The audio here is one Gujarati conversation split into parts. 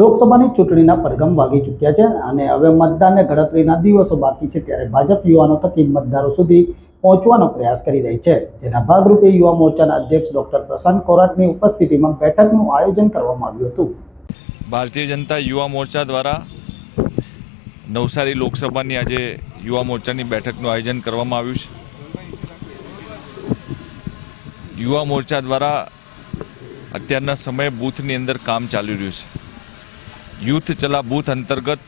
લોકસભાની ચૂંટણીના પડઘમ વાગી ચૂક્યા છે અને હવે મતદાનને ગણતરીના દિવસો બાકી છે, ત્યારે ભાજપ યુવાનો થકી મતદારો સુધી પહોંચવાનો પ્રયાસ કરી રહી છે, જેના ભાગરૂપે યુવા મોરચાના અધ્યક્ષ ડોક્ટર પ્રશાંત કોરાટની ઉપસ્થિતિમાં બેઠકનું આયોજન કરવામાં આવ્યું હતું। ભારતીય જનતા યુવા મોરચા દ્વારા નવસારી લોકસભાની આજે યુવા મોરચાની બેઠકનું આયોજન કરવામાં આવ્યું છે। યુવા મોરચા દ્વારા અત્યારના સમયે બૂથની અંદર કામ ચાલી રહ્યું છે। યુથ ચલા બૂથ અંતર્ગત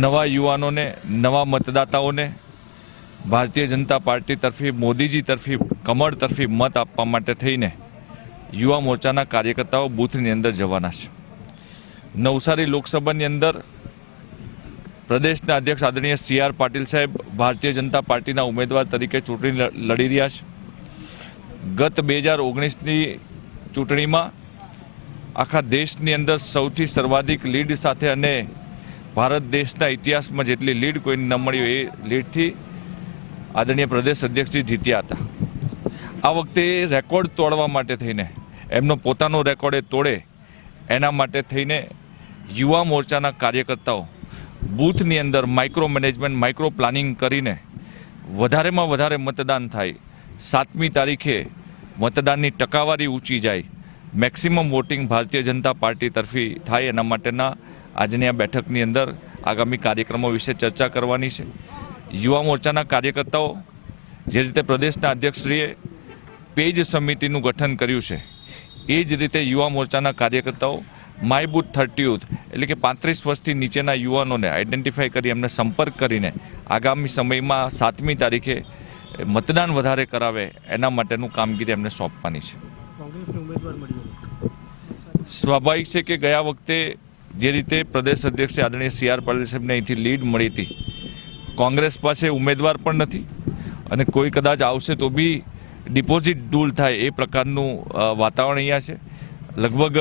નવા યુવાનોને, નવા મતદાતાઓને ભારતીય જનતા પાર્ટી તરફી, મોદીજી તરફી, કમળ તરફી મત આપવા માટે થઈને યુવા મોરચાના કાર્યકર્તાઓ બૂથની અંદર જવાના છે। નવસારી લોકસભાની અંદર પ્રદેશના અધ્યક્ષ આદરણીય CR પાટીલ સાહેબ ભારતીય જનતા પાર્ટીના ઉમેદવાર તરીકે ચૂંટણી લડી રહ્યા છે। ગત 2019ની ચૂંટણીમાં આખા દેશની અંદર સૌથી સર્વાધિક લીડ સાથે અને ભારત દેશના ઇતિહાસમાં જેટલી લીડ કોઈને ન મળી એ લીડથી આદરણીય પ્રદેશ અધ્યક્ષજી જીત્યા હતા। આ વખતે રેકોર્ડ તોડવા માટે થઈને, એમનો પોતાનો રેકોર્ડ એ તોડે એના માટે થઈને યુવા મોરચાના કાર્યકર્તાઓ બૂથની અંદર માઇક્રો મેનેજમેન્ટ, માઇક્રો પ્લાનિંગ કરીને વધારેમાં વધારે મતદાન થાય, 7મી તારીખે મતદાનની ટકાવારી ઊંચી જાય, maximum voting Bharatiya Janata party તરફી થાય, એના માટેના આજની આ બેઠકની અંદર આગામી કાર્યક્રમો વિશે ચર્ચા કરવાની છે। યુવા મોરચાના કાર્યકર્તાઓ જે રીતે પ્રદેશના અધ્યક્ષશ્રીએ પેજ સમિતિનું ગઠન કર્યું છે, એ જ રીતે યુવા મોરચાના કાર્યકર્તાઓ માય બૂથ 30 યુથ એટલે કે 35 વર્ષથી નીચેના યુવાનોને આઈડેન્ટિફાઈ કરી એમને સંપર્ક કરીને આગામી સમયમાં 7મી તારીખે મતદાન વધારે કરાવે એના માટેનું કામગીરી એમને સોંપવાની છે। સ્વાભાવિક છે કે ગયા વખતે જે રીતે પ્રદેશ અધ્યક્ષ આદરણીય CR પાટીલ સાહેબને અહીંથી લીડ મળી હતી, કોંગ્રેસ પાસે ઉમેદવાર પણ નથી અને કોઈ કદાચ આવશે તો બી ડિપોઝિટ ડૂલ થાય એ પ્રકારનું વાતાવરણ અહીંયા છે। લગભગ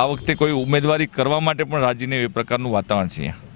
આ વખતે કોઈ ઉમેદવારી કરવા માટે પણ રાજી નહીં એ પ્રકારનું વાતાવરણ છે અહીંયા।